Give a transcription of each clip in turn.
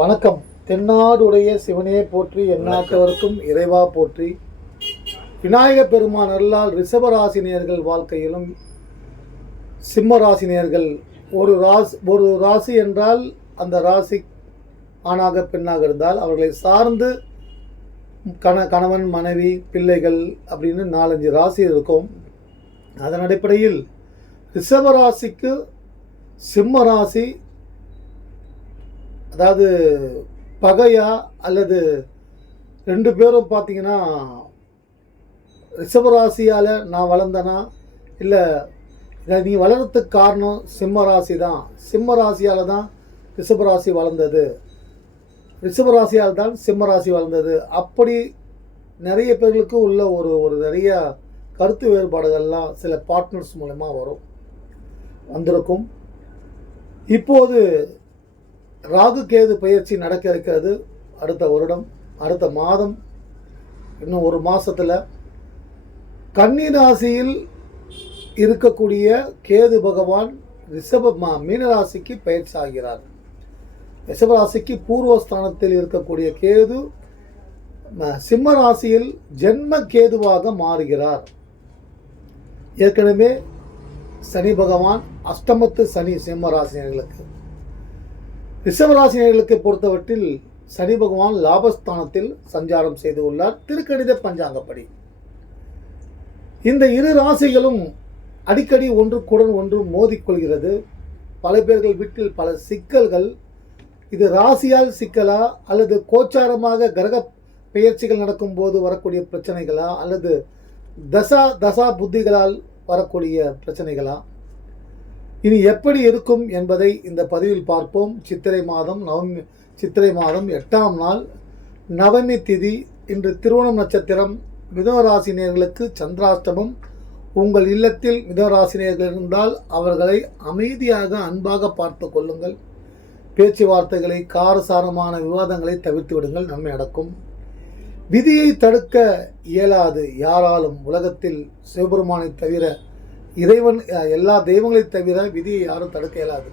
வணக்கம். தென்னாடுடைய சிவனே போற்றி எந்நாட்டவருக்கும் இறைவா போற்றி. விநாயக பெருமான் அருளால் ரிஷபராசினியர்கள் வாழ்க்கையிலும் சிம்ம ராசினியர்கள் ஒரு ராசி ஒரு ராசி என்றால் அந்த ராசி ஆணாக பெண்ணாக இருந்தால் அவர்களை சார்ந்து கண கணவன் மனைவி பிள்ளைகள் அப்படின்னு நாலஞ்சு ராசி இருக்கும். அதன் அடிப்படையில் ரிஷபராசிக்கு சிம்ம ராசி அதாவது பகையா அல்லது ரெண்டு பேரும் பார்த்தீங்கன்னா ரிஷபராசியால் நான் வளர்ந்தனா? இல்லை நீ வளர்றதுக்கு காரணம் சிம்ம ராசி தான். சிம்ம ராசியால் தான் ரிஷபராசி வளர்ந்தது. ரிஷபராசியால் தான் சிம்ம ராசி வளர்ந்தது. அப்படி நிறைய பேர்களுக்கு உள்ள ஒரு ஒரு நிறைய கருத்து வேறுபாடுகள்லாம் சில பார்ட்னர்ஸ் மூலமா வரும். வந்திருக்கும். இப்போது ராகு கேது பயிற்சி நடக்க இருக்கிறது அடுத்த வருடம் அடுத்த மாதம் இன்னும் ஒரு மாதத்தில் கன்னி ராசியில் இருக்கக்கூடிய கேது பகவான் ரிஷப மா மீனராசிக்கு பயிற்சி ஆகிறார். ரிஷபராசிக்கு பூர்வஸ்தானத்தில் இருக்கக்கூடிய கேது சிம்ம ராசியில் ஜென்ம கேதுவாக மாறுகிறார். ஏற்கனவே சனி பகவான் அஷ்டமத்து சனி சிம்ம ராசினர்களுக்கு ரிஷபராசினியர்களுக்கு பொறுத்தவற்றில் சனி பகவான் லாபஸ்தானத்தில் சஞ்சாரம் செய்து உள்ளார். திருக்கணித பஞ்சாங்கப்படி. இந்த இரு ராசிகளும் அடிக்கடி ஒன்றுக்குடன் ஒன்று மோதிக்கொள்கிறது பல பேர்கள் வீட்டில் பல சிக்கல்கள். இது ராசியால் சிக்கலா அல்லது கோச்சாரமாக கிரக பெயர்ச்சிகள் நடக்கும்போது வரக்கூடிய பிரச்சனைகளா அல்லது தசா தசா புத்திகளால் வரக்கூடிய பிரச்சனைகளா? இனி எப்படி இருக்கும் என்பதை இந்த பதிவில் பார்ப்போம். சித்திரை மாதம் நவமி சித்திரை மாதம் எட்டாம் நாள் நவமி திதி. இன்று திருவோணம் நட்சத்திரம் மிதனராசினியர்களுக்கு சந்திராஷ்டமம். உங்கள் இல்லத்தில் மிதனராசினியர்கள் இருந்தால் அவர்களை அமைதியாக அன்பாக பார்த்து கொள்ளுங்கள். பேச்சுவார்த்தைகளை காரசாரமான விவாதங்களை தவிர்த்து விடுங்கள். நன்மை நடக்கும் விதியை தடுக்க இயலாது யாராலும் உலகத்தில் சிவபெருமானை தவிர இறைவன் எல்லா தெய்வங்களையும் தவிர விதியை யாரும் தடுக்க இயலாது.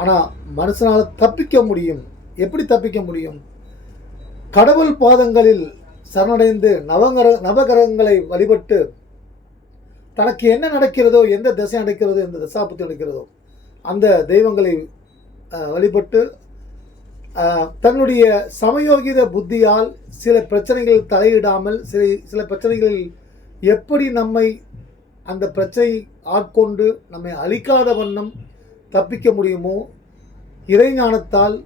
ஆனால் மனுஷனால் தப்பிக்க முடியும். எப்படி தப்பிக்க முடியும்? கடவுள் பாதங்களில் சரணடைந்து நவகர நவகிரகங்களை வழிபட்டு தனக்கு என்ன நடக்கிறதோ எந்த திசை நடக்கிறதோ எந்த தசாபத்தி நடக்கிறதோ அந்த தெய்வங்களை வழிபட்டு தன்னுடைய சமயோகித புத்தியால் சில பிரச்சனைகள் தலையிடாமல் சில சில பிரச்சனைகளில் எப்படி நம்மை அந்த பிரச்சனை ஆட்கொண்டு நம்மை அழிக்காத வண்ணம் தப்பிக்க முடியுமோ? இறைஞானத்தால்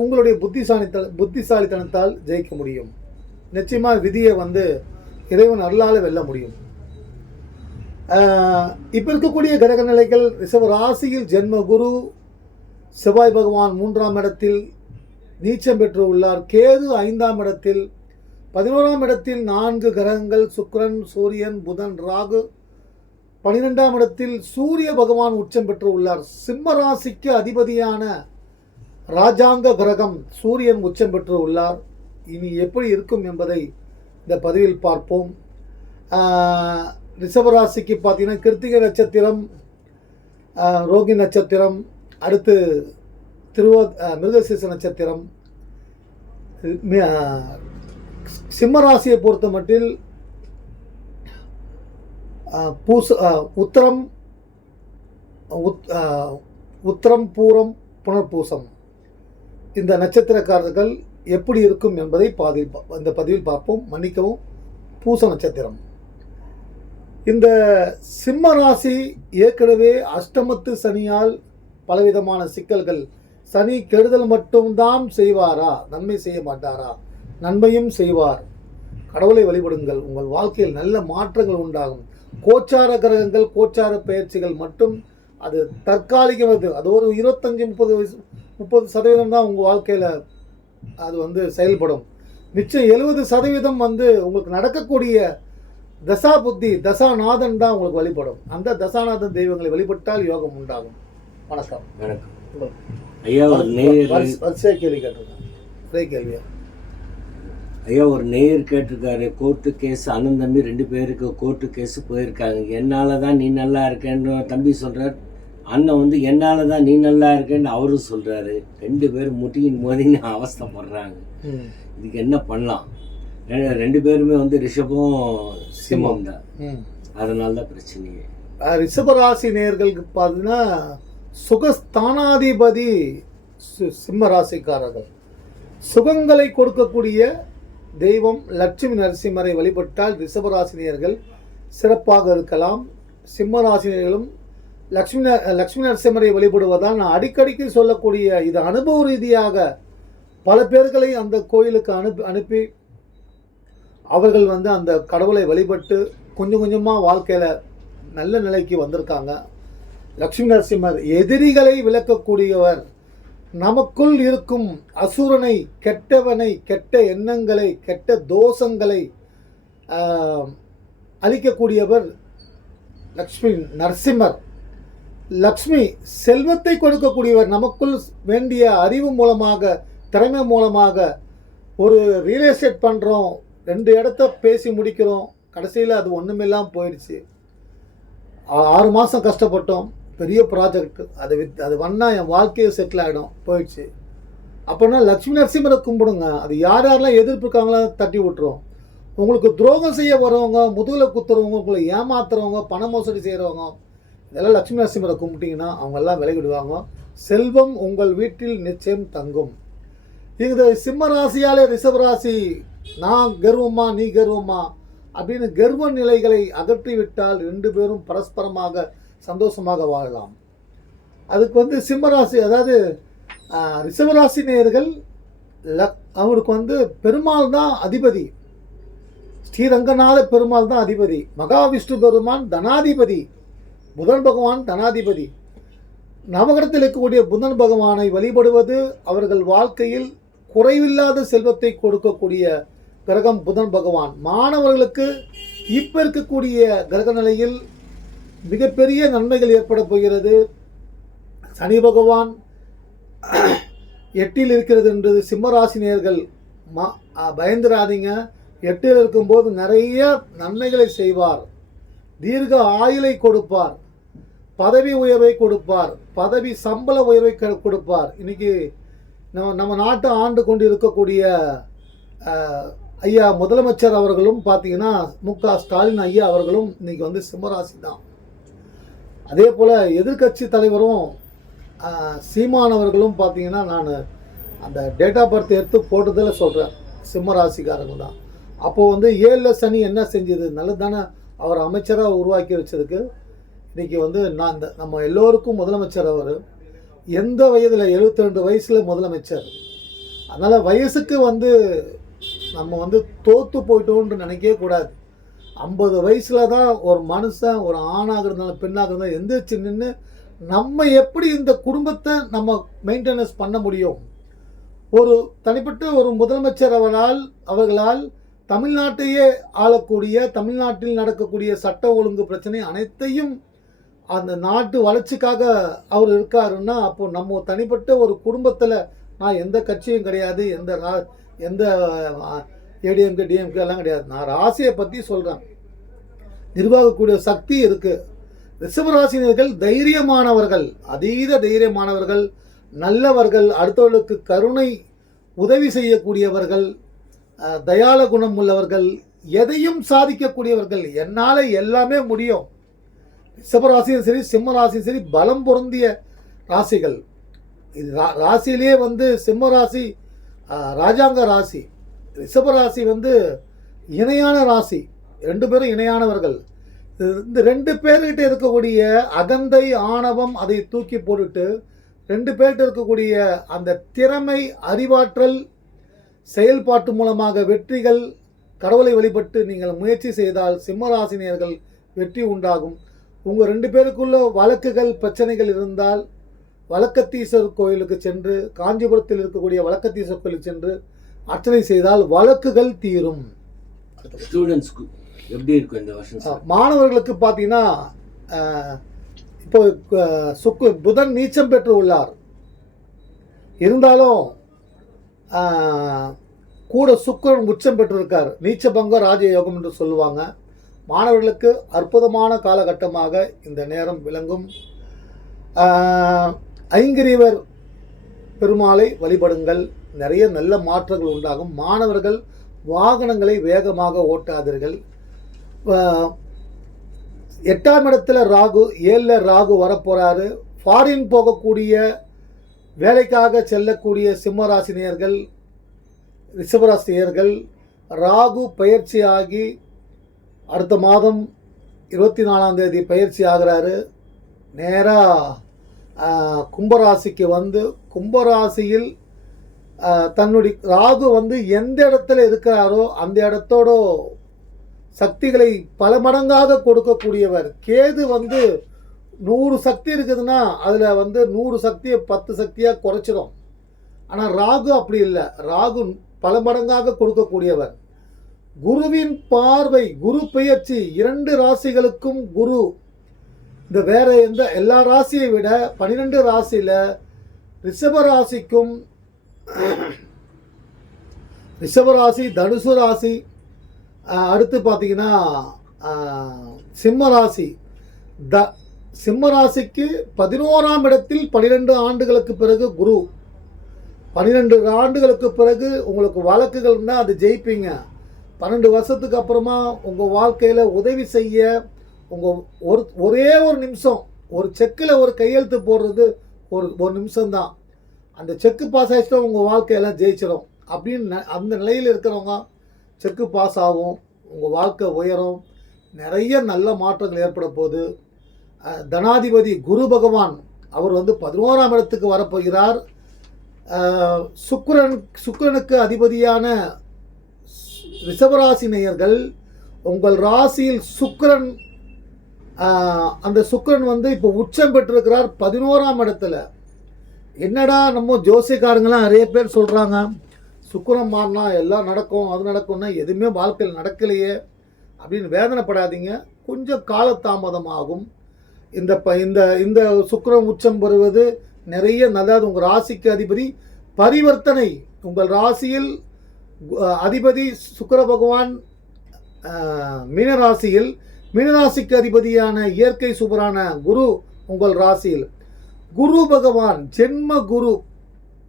உங்களுடைய புத்திசாலித்த புத்திசாலித்தனத்தால் ஜெயிக்க முடியும். நிச்சயமாக விதியை வந்து இறைவன் அருளால் வெல்ல முடியும். இப்போ இருக்கக்கூடிய கிரக நிலைகள் ரிஷப ராசியில் ஜென்ம குரு செவ்வாய் பகவான் மூன்றாம் இடத்தில் நீச்சம் பெற்று உள்ளார். கேது ஐந்தாம் இடத்தில் பதினோராம் இடத்தில் நான்கு கிரகங்கள் சுக்கரன் சூரியன் புதன் ராகு பனிரெண்டாம் இடத்தில் சூரிய பகவான் உச்சம் பெற்று உள்ளார். சிம்ம ராசிக்கு அதிபதியான ராஜாங்க கிரகம் சூரியன் உச்சம் பெற்று உள்ளார். இனி எப்படி இருக்கும் என்பதை இந்த பதிவில் பார்ப்போம். ரிஷபராசிக்கு பார்த்தீங்கன்னா கிருத்திகை நட்சத்திரம் ரோகி நட்சத்திரம் அடுத்து திருவ மிருகசீச நட்சத்திரம். சிம்மராசியை சிம்ம ராசியை பொறுத்த மட்டில் பூச உத்தரம் உத் உத்தரம் பூரம் புனர்பூசம் இந்த நட்சத்திரக்காரர்கள் எப்படி இருக்கும் என்பதை பாதில் பா- இந்த பதிவில் பார்ப்போம். மன்னிக்கவும் பூச நட்சத்திரம். இந்த சிம்ம ராசி ஏற்கனவே அஷ்டமத்து சனியால் பலவிதமான சிக்கல்கள். சனி கெடுதல் மட்டும்தான் செய்வாரா? நன்மை செய்ய மாட்டாரா? நன்மையும் செய்வார். கடவுளை வழிபடுங்கள். உங்கள் வாழ்க்கையில் நல்ல மாற்றங்கள் உண்டாகும். கோச்சார கிரகங்கள் கோச்சார பயிற்சிகள் மட்டும் அது தற்காலிகமானது அது ஒரு இருபத்தஞ்சி முப்பது வயசு முப்பது சதவீதம் தான் உங்கள் வாழ்க்கையில் அது வந்து செயல்படும். மிச்சம் எழுபது சதவீதம் வந்து உங்களுக்கு நடக்கக்கூடிய தசா புத்தி தசாநாதன் தான் உங்களுக்கு வழிபடும். அந்த தசாநாதன் தெய்வங்களை வழிபட்டால் யோகம் உண்டாகும். வணக்கம். வணக்கம். ஐயா கேள்வி கேட்டிருக்கேன் ஒரே கேள்வியா? ஐயா ஒரு நேயர் கேட்டிருக்காரு. கோர்ட்டு கேஸ் அண்ணன் தம்பி ரெண்டு பேருக்கு கோர்ட்டு கேஸ் போயிருக்காங்க. என்னால தான் நீ நல்லா இருக்கேன்னு தம்பி சொல்றார். அண்ணன் வந்து என்னால தான் நீ நல்லா இருக்கேன்னு அவரும் சொல்றாரு. ரெண்டு பேரும் முட்டியின் மோதின்னு அவஸ்தைப்படுறாங்க. இதுக்கு என்ன பண்ணலாம்? ரெண்டு பேருமே வந்து ரிஷபம் சிம்மம் தான். அதனால தான் பிரச்சனையே. ரிஷபராசி நேயர்களுக்கு பார்த்தீங்கன்னா சுகஸ்தானாதிபதி சிம்ம ராசிக்காரர்கள். சுகங்களை கொடுக்கக்கூடிய தெய்வம் லட்சுமி நரசிம்மரை வழிபட்டால் ரிஷபராசினியர்கள் சிறப்பாக இருக்கலாம். சிம்மராசினியர்களும் லக்ஷ்மி லக்ஷ்மி நரசிம்மரை வழிபடுவதால் நான் அடிக்கடிக்கு சொல்லக்கூடிய இது அனுபவ ரீதியாக பல பேர்களை அந்த கோயிலுக்கு அனுப்பி அனுப்பி அவர்கள் வந்து அந்த கடவுளை வழிபட்டு கொஞ்சம் கொஞ்சமாக வாழ்க்கையில் நல்ல நிலைக்கு வந்திருக்காங்க. லக்ஷ்மி நரசிம்மர் எதிரிகளை விளக்கக்கூடியவர் நமக்குள் இருக்கும் அசுரனை கெட்டவனை கெட்ட எண்ணங்களை கெட்ட தோஷங்களை அளிக்கக்கூடியவர் அழிக்கக்கூடியவர் லக்ஷ்மி நரசிம்மர். லக்ஷ்மி செல்வத்தை கொடுக்கக்கூடியவர். நமக்குள் வேண்டிய அறிவு மூலமாக திறமை மூலமாக ஒரு ரியல் எஸ்டேட் பண்ணுறோம் ரெண்டு இடத்த பேசி முடிக்கிறோம். கடைசியில் அது ஒன்றுமில்லாமல் போயிடுச்சு. ஆறு மாதம் கஷ்டப்பட்டோம். பெரிய ப்ராஜெக்ட் அது வித் அது பண்ணால் என் வாழ்க்கையை செட்டில் ஆகிடும் போயிடுச்சு. அப்போனா லக்ஷ்மி நரசிம்மரை கும்பிடுங்க. அது யார் யாரெல்லாம் எதிர்ப்பு இருக்காங்களோ தட்டி விட்டுரும். உங்களுக்கு துரோகம் செய்ய வரவங்க முதுகில் குத்துறவங்க உங்களை ஏமாத்துறவங்க பண மோசடி செய்கிறவங்க இதெல்லாம் லட்சுமி நரசிம்மரை கும்பிட்டீங்கன்னா அவங்கெல்லாம் விலகிடுவாங்க செல்வம் உங்கள் வீட்டில் நிச்சயம் தங்கும். இது சிம்ம ராசியாலே ரிஷப ராசி. நான் கர்வமா நீ கர்வமா அப்படின்னு கர்வ நிலைகளை அகற்றிவிட்டால் ரெண்டு பேரும் பரஸ்பரமாக சந்தோஷமாக வாழலாம். அதுக்கு வந்து சிம்மராசி அதாவது ரிஷபராசி நேயர்கள் லக் அவருக்கு வந்து பெருமாள் தான் அதிபதி. ஸ்ரீரங்கநாத பெருமாள் தான் அதிபதி. மகாவிஷ்ணு பெருமான் தனாதிபதி. புதன் பகவான் தனாதிபதி. நவகரத்தில் இருக்கக்கூடிய புதன் பகவானை வழிபடுவது அவர்கள் வாழ்க்கையில் குறைவில்லாத செல்வத்தை கொடுக்கக்கூடிய கிரகம் புதன் பகவான். மாணவர்களுக்கு இப்போ இருக்கக்கூடிய கிரக நிலையில் மிகப்பெரிய நன்மைகள் ஏற்பட போகிறது. சனி பகவான் எட்டில் இருக்கிறது என்றது சிம்மராசினியர்கள் மா பயந்துராதிங்க. எட்டில் இருக்கும்போது நிறைய நன்மைகளை செய்வார். தீர்க்க ஆயுளை கொடுப்பார். பதவி உயர்வை கொடுப்பார். பதவி சம்பள உயர்வை க- கொடுப்பார். இன்னைக்கு நம்ம நம்ம நாட்டை ஆண்டு கொண்டு இருக்கக்கூடிய ஐயா முதலமைச்சர் அவர்களும் பார்த்தீங்கன்னா மு க ஸ்டாலின் ஐயா அவர்களும் இன்னைக்கு வந்து சிம்மராசி தான் அதே போல் எதிர்க்கட்சி தலைவரும் சீமானவர்களும் பார்த்தீங்கன்னா நான் அந்த டேட் ஆஃப் பர்த் எடுத்து போட்டதில் சொல்கிறேன் சிம்மராசிக்காரங்க தான். அப்போது வந்து ஏழில் சனி என்ன செஞ்சது? நல்லது தானே அவர் அமைச்சராக உருவாக்கி வச்சதுக்கு. இன்றைக்கி வந்து நான் இந்த நம்ம எல்லோருக்கும் முதலமைச்சர் அவர். எந்த வயதில்? 72 ரெண்டு வயசில் முதலமைச்சர். அதனால் வயசுக்கு வந்து நம்ம வந்து தோற்று போயிட்டோன்னு நினைக்கவே கூடாது. ஐம்பது வயசில் தான் ஒரு மனுஷன் ஒரு ஆணாக இருந்தாலும் பெண்ணாக இருந்தாலும் எந்திரிச்சு நின்று நம்ம எப்படி இந்த குடும்பத்தை நம்ம மெயின்டெனன்ஸ் பண்ண முடியும்? ஒரு தனிப்பட்ட ஒரு முதலமைச்சர் அவரால் அவர்களால் தமிழ்நாட்டையே ஆளக்கூடிய தமிழ்நாட்டில் நடக்கக்கூடிய சட்ட ஒழுங்கு பிரச்சனை அனைத்தையும் அந்த நாட்டு வளர்ச்சிக்காக அவர் இருக்காருன்னா அப்போ நம்ம தனிப்பட்ட ஒரு குடும்பத்தில் நான் எந்த கட்சியும் கிடையாது எந்த ரா- எந்த ஏடிஎம்கே டிஎம்கே எல்லாம் கிடையாது. நான் ராசியை பற்றி சொல்கிறேன் நிர்வாகக்கூடிய சக்தி இருக்குது ரிஷபராசினியர்கள் தைரியமானவர்கள் அதீத தைரியமானவர்கள் நல்லவர்கள் அடுத்தவர்களுக்கு கருணை உதவி செய்யக்கூடியவர்கள் தயால குணம் உள்ளவர்கள் எதையும் சாதிக்கக்கூடியவர்கள் என்னால் எல்லாமே முடியும். ரிஷபராசியும் சரி சிம்ம ராசியும் சரி பலம் பொருந்திய ராசிகள். இது ரா- ராசியிலேயே வந்து சிம்ம ராசி ராஜாங்க ராசி. ரிஷபராசி வந்து இணையான ராசி. ரெண்டு பேரும் இணையானவர்கள். இந்த ரெண்டு பேர்கிட்ட இருக்கக்கூடிய அகந்தை ஆணவம் அதை தூக்கி போட்டுட்டு ரெண்டு பேர்கிட்ட இருக்கக்கூடிய அந்த திறமை அறிவாற்றல் செயல்பாட்டு மூலமாக வெற்றிகள் கடவுளை வழிபட்டு நீங்கள் முயற்சி செய்தால் சிம்மராசினியர்கள் வெற்றி உண்டாகும். உங்கள் ரெண்டு பேருக்குள்ள வழக்குகள் பிரச்சனைகள் இருந்தால் வழக்கத்தீஸ்வரர் கோயிலுக்கு சென்று காஞ்சிபுரத்தில் இருக்கக்கூடிய வழக்கத்தீஸ்வரர் கோயிலுக்கு சென்று அர்ச்சனை செய்தால் வழக்குகள் தீரும். ஸ்டூடெண்ட்ஸ்க்கு எப்படி இருக்கும் இந்த வருஷம் சார்? மாணவர்களுக்கு பார்த்தீங்கன்னா இப்போ சுக்கு புதன் நீச்சம் பெற்று உள்ளார். இருந்தாலும் கூட சுக்கிரன் உச்சம் பெற்றிருக்கார். நீச்சபங்க ராஜயோகம் என்று சொல்லுவாங்க. மாணவர்களுக்கு அற்புதமான காலகட்டமாக இந்த நேரம் விளங்கும். ஐங்கிரீவர் பெருமாளை வழிபடுங்கள். நிறைய நல்ல மாற்றங்கள் உண்டாகும். மாணவர்கள் வாகனங்களை வேகமாக ஓட்டாதீர்கள். எட்டாம் இடத்துல ராகு ஏழில் ராகு வரப்போகிறாரு ஃபாரின் போகக்கூடிய வேலைக்காக செல்லக்கூடிய சிம்மராசினியர்கள் ரிஷபராசினியர்கள் ராகு பயிற்சியாகி அடுத்த மாதம் இருபத்தி நாலாம் தேதி பயிற்சி ஆகிறாரு. நேராக கும்பராசிக்கு வந்து கும்பராசியில் தன்னுடைய ராகு வந்து எந்த இடத்துல இருக்கிறாரோ அந்த இடத்தோட சக்திகளை பல மடங்காக கொடுக்கக்கூடியவர். கேது வந்து நூறு சக்தி இருக்குதுன்னா அதில் வந்து நூறு சக்தியை பத்து சக்தியாக குறைச்சிடும் ஆனால் ராகு அப்படி இல்லை. ராகு பல மடங்காக கொடுக்கக்கூடியவர். குருவின் பார்வை குரு பெயர்ச்சி இரண்டு ராசிகளுக்கும் குரு. இந்த வேற எந்த எல்லா ராசியை விட பன்னிரெண்டு ராசியில் ரிஷப ராசிக்கும் ரிஷப ராசி தனுசு ராசி அடுத்து பார்த்தீங்கன்னா சிம்மராசி த சிம்மராசிக்கு பதினோராம் இடத்தில் பன்னிரெண்டு ஆண்டுகளுக்கு பிறகு குரு. பன்னிரெண்டு ஆண்டுகளுக்கு பிறகு உங்களுக்கு வழக்குகள்னால் அது ஜெயிப்பீங்க. பன்னெண்டு வருஷத்துக்கு அப்புறமா உங்கள் வாழ்க்கையில் உதவி செய்ய உங்கள் ஒரு ஒரே ஒரு நிமிஷம் ஒரு செக்கில் ஒரு கையெழுத்து போடுறது ஒரு ஒரு நிமிஷம்தான். அந்த செக்கு பாஸ் ஆகிடுச்சுன்னா உங்கள் வாழ்க்கையெல்லாம் ஜெயிச்சிடும் அப்படின்னு அந்த நிலையில் இருக்கிறவங்க செக்கு பாஸ் ஆகும் உங்கள் வாழ்க்கை உயரும் நிறைய நல்ல மாற்றங்கள் ஏற்பட போகுது. தனாதிபதி குரு பகவான் அவர் வந்து பதினோராம் இடத்துக்கு வரப்போகிறார். சுக்கரன் சுக்கரனுக்கு அதிபதியான ரிஷபராசி நேயர்கள் உங்கள் ராசியில் சுக்கரன் அந்த சுக்கரன் வந்து இப்போ உச்சம் பெற்றிருக்கிறார் பதினோராம் இடத்துல. என்னடா நம்ம ஜோசியக்காரங்களாம் நிறைய பேர் சொல்கிறாங்க சுக்கரம் மாறினா எல்லாம் நடக்கும் அது நடக்கும்னா எதுவுமே வாழ்க்கையில் நடக்கலையே அப்படின்னு வேதனைப்படாதீங்க. கொஞ்சம் காலதாமதமாகும். இந்த ப இந்த இந்த சுக்கரம் உச்சம் பெறுவது நிறைய நல்லது. உங்கள் ராசிக்கு அதிபதி பரிவர்த்தனை. உங்கள் ராசியில் அதிபதி சுக்கர பகவான் மீனராசியில் மீனராசிக்கு அதிபதியான இயற்கை சுபரான குரு உங்கள் ராசியில். குரு பகவான் ஜென்ம குரு.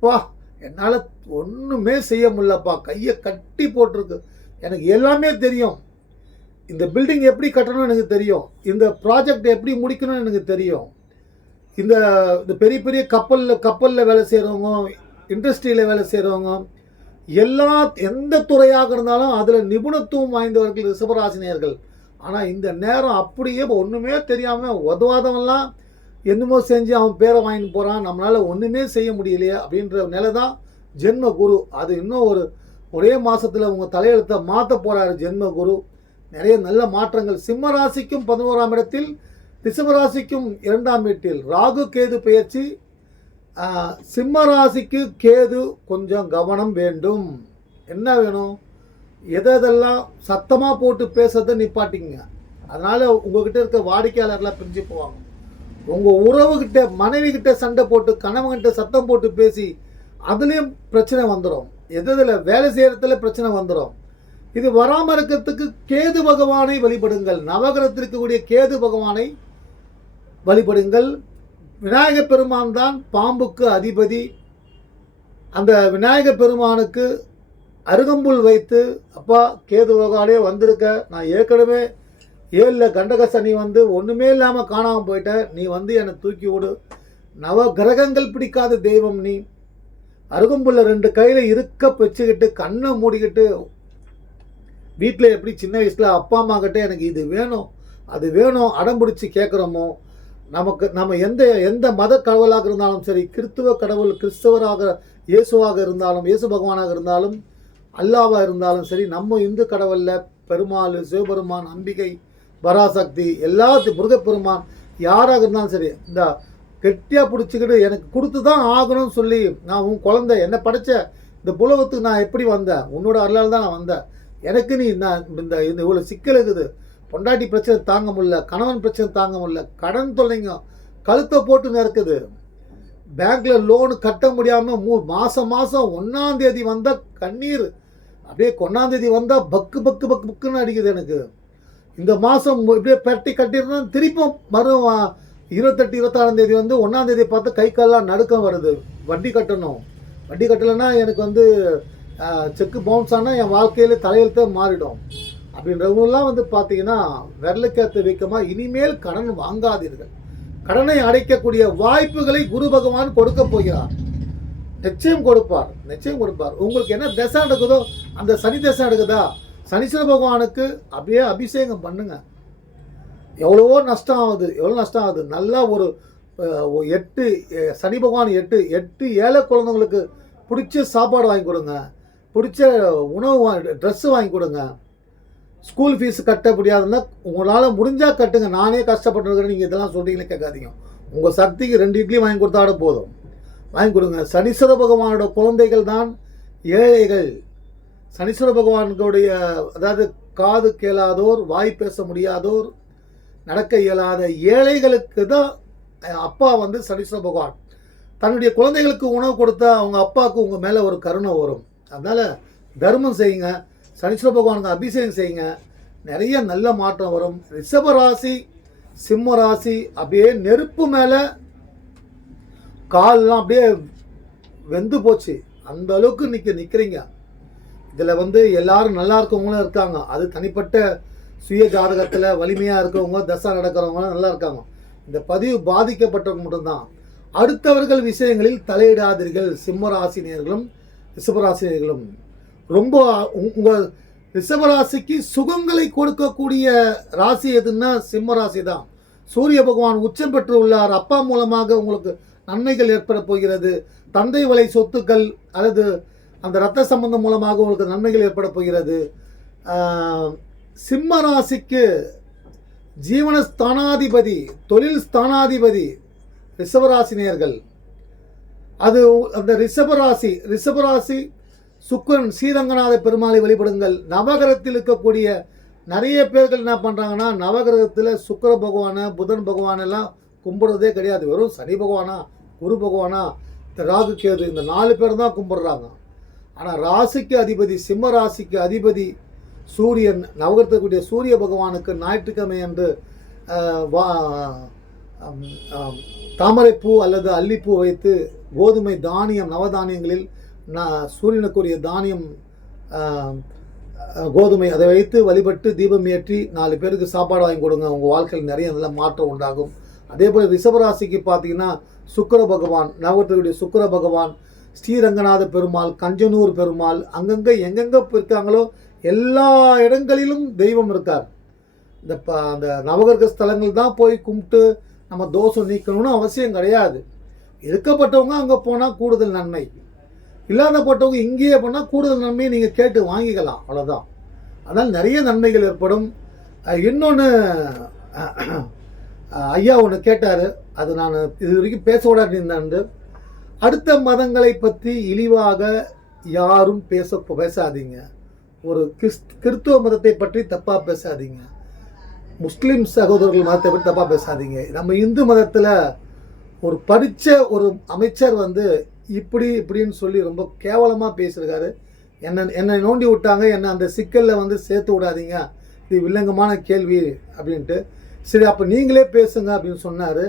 பா என்னால் ஒன்றுமே செய்ய முடியலப்பா. கையை கட்டி போட்டிருக்கு. எனக்கு எல்லாமே தெரியும். இந்த பில்டிங் எப்படி கட்டணும்னு எனக்கு தெரியும். இந்த ப்ராஜெக்ட் எப்படி முடிக்கணும்னு எனக்கு தெரியும். இந்த இந்த பெரிய பெரிய கப்பலில் கப்பலில் வேலை செய்கிறவங்க இண்டஸ்ட்ரியில் வேலை செய்கிறவங்க எல்லா எந்த துறையாக இருந்தாலும் அதில் நிபுணத்துவம் வாய்ந்தவர்கள் ரிஷபராசினியர்கள். ஆனால் இந்த நேரம் அப்படியே ஒன்றுமே தெரியாமல் உதவாதவெல்லாம் என்னமோ செஞ்சு அவன் பேரை வாங்கிட்டு போகிறான் நம்மளால் ஒன்றுமே செய்ய முடியலையே அப்படின்ற நிலை தான் ஜென்ம குரு அது இன்னும் ஒரு ஒரே மாதத்தில் உங்கள் தலையெழுத்தை மாற்ற போகிறாரு ஜென்ம குரு நிறைய நல்ல மாற்றங்கள். சிம்ம ராசிக்கும் பதினோராம் இடத்தில் ரிஷப ராசிக்கும் இரண்டாம் வீட்டில் ராகு கேது பயிற்சி சிம்ம ராசிக்கு கேது கொஞ்சம் கவனம் வேண்டும். என்ன வேணும்? எதை எதெல்லாம் சத்தமாக போட்டு பேசுறதை நிப்பாட்டிங்க அதனால் உங்ககிட்ட இருக்க வாடிக்கையாளர்லாம் பிரிஞ்சு போவாங்க. உங்கள் உறவுகிட்ட மனைவி கிட்ட சண்டை போட்டு கணவன்கிட்ட சத்தம் போட்டு பேசி அதுலேயும் பிரச்சனை வந்துடும் எதில் வேலை செய்கிறதுல பிரச்சனை வந்துடும் இது வராமல் இருக்கிறதுக்கு கேது பகவானை வழிபடுங்கள். நவகிரகத்தில் இருக்கக்கூடிய கேது பகவானை வழிபடுங்கள். விநாயக பெருமான் தான் பாம்புக்கு அதிபதி. அந்த விநாயக பெருமானுக்கு அருகம்புல் வைத்து அப்பா கேது பகவானே வந்திருக்க. நான் ஏற்கனவே ஏழில் கண்டக சனி வந்து ஒன்றுமே இல்லாமல் காணாமல் போயிட்ட. நீ வந்து என்னை தூக்கி விடு நவ கிரகங்கள் பிடிக்காத தெய்வம் நீ. அருகம்புள்ள ரெண்டு கையில் இருக்க வச்சுக்கிட்டு கண்ணை மூடிக்கிட்டு. வீட்டில் எப்படி சின்ன வயசில் அப்பா அம்மா கிட்ட எனக்கு இது வேணும் அது வேணும் அடம் பிடிச்சி கேட்குறோமோ நமக்கு நம்ம எந்த எந்த மத கடவுளாக இருந்தாலும் சரி கிறிஸ்துவ கடவுள் கிறிஸ்தவராக இயேசுவாக இருந்தாலும் இயேசு பகவானாக இருந்தாலும் அல்லாவாக இருந்தாலும் சரி நம்ம இந்து கடவுளில் பெருமாள் சிவபெருமான் அம்பிகை பராசக்தி எல்லாத்து முருகப்பெருமான் யாராக இருந்தாலும் சரி இந்த கெட்டியாக பிடிச்சிக்கிட்டு எனக்கு கொடுத்து தான் ஆகணும்னு சொல்லி நான் உன் குழந்தை என்னை படைச்ச இந்த புலகத்துக்கு நான் எப்படி வந்தேன்? உன்னோட அருளால் தான் நான் வந்தேன். எனக்கு நீ நான் இந்த இந்த இவ்வளோ சிக்கல் இருக்குது. பொண்டாட்டி பிரச்சனை தாங்க முடியல கணவன் பிரச்சனை தாங்க முடியல கடன் தொல்லைங்க கழுத்தை போட்டு நெருக்குது பேங்க்ல லோனு கட்ட முடியாமல் மூ மாதம் மாதம் ஒன்றாந்தேதி வந்தால் கண்ணீர் அப்படியே ஒன்றாந்தேதி வந்தால் பக்கு பக்கு பக்கு பக்குன்னு அடிக்குது எனக்கு. இந்த மாதம் இப்படியே பரட்டி கட்டியிருந்தா திருப்பும் மறு இருபத்தெட்டு இருபத்தாறாம் தேதி வந்து ஒன்றாம் தேதி பார்த்து கை கால்லாம் நடுக்கம் வருது. வட்டி கட்டணும். வட்டி கட்டலைன்னா எனக்கு வந்து செக்கு பவுன்ஸ் ஆனால் என் வாழ்க்கையில் தலையெழுத்தே மாறிடும். அப்படின்றவங்களாம் வந்து பார்த்தீங்கன்னா விரலுக்கேற்ற வீக்கமாக இனிமேல் கடன் வாங்காதீர்கள். கடனை அடைக்கக்கூடிய வாய்ப்புகளை குரு பகவான் கொடுக்க போகிறார். நிச்சயம் கொடுப்பார். நிச்சயம் கொடுப்பார். உங்களுக்கு என்ன தசை நடக்குதோ அந்த சனி தசை நடக்குதா? சனீஸ்வர பகவானுக்கு அப்படியே அபிஷேகம் பண்ணுங்க. எவ்வளவோ நஷ்டம் ஆகுது எவ்வளோ நஷ்டம் ஆகுது. நல்லா ஒரு எட்டு சனி பகவான் எட்டு எட்டு ஏழை குழந்தைங்களுக்கு பிடிச்ச சாப்பாடு வாங்கி கொடுங்க. பிடிச்ச உணவு வாங்கி ட்ரெஸ்ஸு வாங்கி கொடுங்க. ஸ்கூல் ஃபீஸ் கட்ட முடியாதுன்னா உங்களால் முடிஞ்சால் கட்டுங்க. நானே கஷ்டப்பட்டுருக்கிறேன். நீங்கள் இதெல்லாம் சொல்கிறீங்களே கேட்காதீங்க. உங்கள் சக்திக்கு ரெண்டு இட்லி வாங்கி கொடுத்தாட போதும். வாங்கி கொடுங்க. சனீஸ்வர பகவானோட குழந்தைகள் தான் ஏழைகள். சனீஸ்வர பகவானுடைய அதாவது காது கேளாதோர் வாய் பேச முடியாதோர் நடக்க இயலாத ஏழைகளுக்கு தான் அப்பா வந்து சனீஸ்வர பகவான். தன்னுடைய குழந்தைகளுக்கு உணவு கொடுத்தா அவங்க அப்பாவுக்கு உங்கள் மேலே ஒரு கருணை வரும். அதனால் தர்மம் செய்யுங்க சனீஸ்வர பகவானுக்கு அபிஷேகம் செய்யுங்க. நிறைய நல்ல மாற்றம் வரும். ரிஷப ராசி சிம்ம ராசி அப்படியே நெருப்பு மேலே கால்லாம் அப்படியே வெந்து போச்சு. அந்த அளவுக்கு நிற்க நிற்கிறீங்க இதில் வந்து எல்லாரும் நல்லா இருக்கவங்களும் இருக்காங்க. அது தனிப்பட்ட சுய ஜாதகத்தில் வலிமையாக இருக்கவங்க தசா நடக்கிறவங்களும் நல்லா இருக்காங்க. இந்த பதிவு பாதிக்கப்பட்டவங்க மட்டும்தான். அடுத்தவர்கள் விஷயங்களில் தலையிடாதீர்கள். சிம்மராசினியர்களும் ரிஷபராசினியர்களும் ரொம்ப உங்கள் ரிசபராசிக்கு ரிஷபராசிக்கு சுகங்களை கொடுக்கக்கூடிய ராசி எதுன்னா சிம்ம ராசி தான். சூரிய பகவான் உச்சம் பெற்று உள்ளார். அப்பா மூலமாக உங்களுக்கு நன்மைகள் ஏற்பட போகிறது. தந்தை வலை சொத்துக்கள் அல்லது அந்த ரத்த சம்பந்தம் மூலமாக உங்களுக்கு நன்மைகள் ஏற்பட போகிறது. சிம்ம ராசிக்கு ஜீவன ஸ்தானாதிபதி தொழில் ஸ்தானாதிபதி ரிஷபராசினியர்கள் அது அந்த ரிஷபராசி ரிஷபராசி சுக்கிரன் ஸ்ரீரங்கநாத பெருமாளை வழிபடுங்கள். நவகிரகத்தில் இருக்கக்கூடிய நிறைய பேர்கள் என்ன பண்ணுறாங்கன்னா நவகிரகத்தில் சுக்கர பகவானை புதன் பகவான் எல்லாம் கும்பிடுறதே கிடையாது. வெறும் சனி பகவானா குரு பகவானா இந்த ராகு கேது இந்த நாலு பேர் தான் கும்பிடுறாங்க. ஆனால் ராசிக்கு அதிபதி சிம்ம ராசிக்கு அதிபதி சூரியன் நவகிரகத்துக்குரிய சூரிய பகவானுக்கு ஞாயிற்றுக்கிழமை என்று வா தாமரைப்பூ அல்லது அல்லிப்பூ வைத்து கோதுமை தானியம் நவதானியங்களில் நான் சூரியனுக்குரிய தானியம் கோதுமை அதை வைத்து வழிபட்டு தீபம் ஏற்றி நாலு பேருக்கு சாப்பாடு வாங்கி கொடுங்க. உங்கள் வாழ்க்கையில் நிறைய நல்ல மாற்றம் உண்டாகும். அதே போல் ரிஷபராசிக்கு பார்த்தீங்கன்னா சுக்கிர பகவான் நவகத்துடைய சுக்கிர பகவான் ஸ்ரீரங்கநாத பெருமாள் கஞ்சனூர் பெருமாள் அங்கங்கே எங்கெங்கே இருக்காங்களோ எல்லா இடங்களிலும் தெய்வம் இருக்கார். இந்த ப அந்த நவகிரக ஸ்தலங்கள் தான் போய் கும்பிட்டு நம்ம தோஷம் நீக்கணும்னு அவசியம் கிடையாது. இருக்கப்பட்டவங்க அங்கே போனால் கூடுதல் நன்மை. இல்லாதப்பட்டவங்க இங்கேயே போனால் கூடுதல் நன்மையை நீங்கள் கேட்டு வாங்கிக்கலாம். அவ்வளோதான் அதனால் நிறைய நன்மைகள் ஏற்படும். இன்னொன்று ஐயா ஒன்று கேட்டார். அது நான் இது வரைக்கும் பேச விடாது அடுத்த மதங்களை பற்றி இழிவாக யாரும் பேச பேசாதீங்க. ஒரு கிறிஸ் கிறிஸ்துவ மதத்தை பற்றி தப்பாக பேசாதீங்க. முஸ்லீம் சகோதரர்கள் மதத்தை பற்றி தப்பாக பேசாதீங்க. நம்ம இந்து மதத்தில் ஒரு படித்த ஒரு அமைச்சர் வந்து இப்படி இப்படின்னு சொல்லி ரொம்ப கேவலமாக பேசியிருக்காரு. என்னை என்னை நோண்டி விட்டாங்க. என்னை அந்த சிக்கலில் வந்து சேர்த்து விடாதீங்க. இது வில்லங்கமான கேள்வி அப்படின்ட்டு. சரி அப்போ நீங்களே பேசுங்க அப்படின்னு சொன்னார்.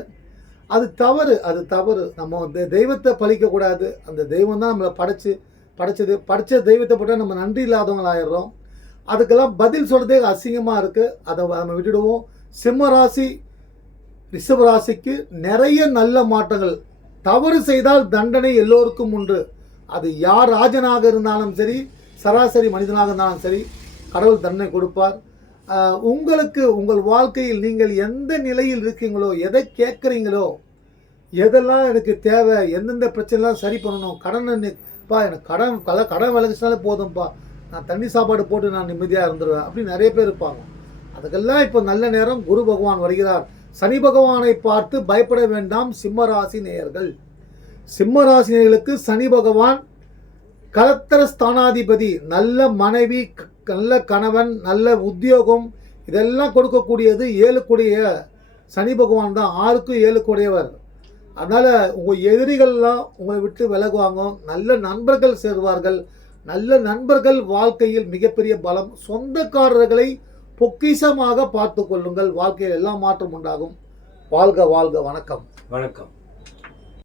அது தவறு அது தவறு. நம்ம வந்து தெய்வத்தை பழிக்கக்கூடாது அந்த தெய்வம் தான் நம்மளை படைச்சு படைச்சது. படைச்ச தெய்வத்தை போட்டால் நம்ம நன்றி இல்லாதவங்களாயிடுறோம் அதுக்கெல்லாம் பதில் சொல்கிறதே அசிங்கமாக இருக்குது அதை நம்ம விட்டுடுவோம். சிம்ம ராசி ரிஷப ராசிக்கு நிறைய நல்ல மாற்றங்கள். தவறு செய்தால் தண்டனை எல்லோருக்கும் உண்டு. அது யார் ராஜனாக இருந்தாலும் சரி சராசரி மனிதனாக இருந்தாலும் சரி கடவுள் தண்டனை கொடுப்பார். உங்களுக்கு உங்கள் வாழ்க்கையில் நீங்கள் எந்த நிலையில் இருக்கீங்களோ எதை கேட்குறீங்களோ எதெல்லாம் எனக்கு தேவை எந்தெந்த பிரச்சனைலாம் சரி பண்ணணும் கடன் பா எனக்கு கடன் கல கடன் விளக்குச்சினாலே போதும்ப்பா நான் தண்ணி சாப்பாடு போட்டு நான் நிம்மதியாக இருந்துருவேன் அப்படின்னு நிறைய பேர் இருப்பாங்க. அதுக்கெல்லாம் இப்போ நல்ல நேரம் குரு பகவான் வருகிறார். சனி பகவானை பார்த்து பயப்பட வேண்டாம் சிம்ம ராசி நேயர்கள். சிம்ம ராசி நேயர்களுக்கு சனி பகவான் கலத்தர ஸ்தானாதிபதி நல்ல மனைவி நல்ல கணவன் நல்ல உத்தியோகம் இதெல்லாம் கொடுக்கக்கூடியது ஏழுக்குடைய சனி பகவான் தான். ஆறுக்கும் ஏழுக்குடையவர் அதனால் உங்கள் எதிரிகள்லாம் உங்களை விட்டு விலகுவாங்க. நல்ல நண்பர்கள் சேருவார்கள். நல்ல நண்பர்கள் வாழ்க்கையில் மிகப்பெரிய பலம். சொந்தக்காரர்களை பொக்கிஷமாக பார்த்து கொள்ளுங்கள். வாழ்க்கையில் எல்லாம் மாற்றம் உண்டாகும். வாழ்க வாழ்க. வணக்கம். வணக்கம்.